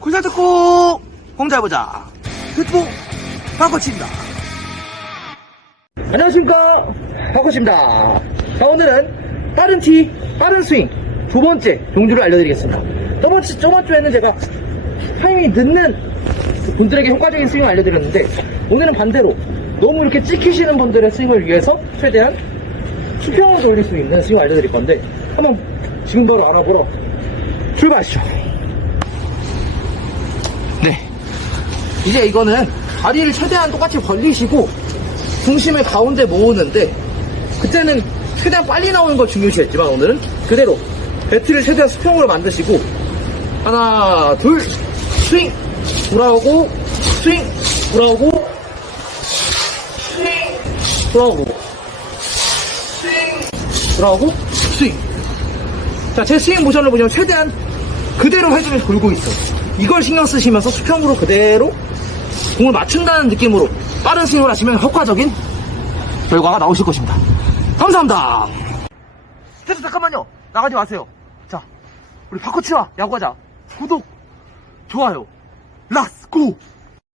굴잘 듣고 공자해보자 유튜브 바꿔칩니다. 안녕하십니까? 바꿔칩니다. 자 오늘은 빠른 티 빠른 스윙 두 번째 종주를 알려드리겠습니다. 저번, 주- 저번 주에는 제가 타이밍이 늦는 분들에게 효과적인 스윙을 알려드렸는데 오늘은 반대로 너무 이렇게 찍히시는 분들의 스윙을 위해서 최대한 수평을 돌릴 수 있는 스윙을 알려드릴 건데 한번 지금 바로 알아보러 출발하시죠 이제 이거는 다리를 최대한 똑같이 벌리시고 중심을 가운데 모으는데 그때는 최대한 빨리 나오는 걸 중요시했지만 오늘은 그대로 배트를 최대한 수평으로 만드시고 하나 둘 스윙! 돌아오고 스윙! 돌아오고 스윙! 돌아오고 스윙! 돌아오고 스윙! 자제 스윙 모션을 보시면 최대한 그대로 해주면서 돌고 있어요 이걸 신경 쓰시면서 수평으로 그대로 공을 맞춘다는 느낌으로 빠른 스윙을 하시면 효과적인 결과가 나오실 것입니다. 감사합니다. 대수 잠깐만요. 나가지 마세요. 자 우리 바코치와 야구하자. 구독 좋아요. 락스 고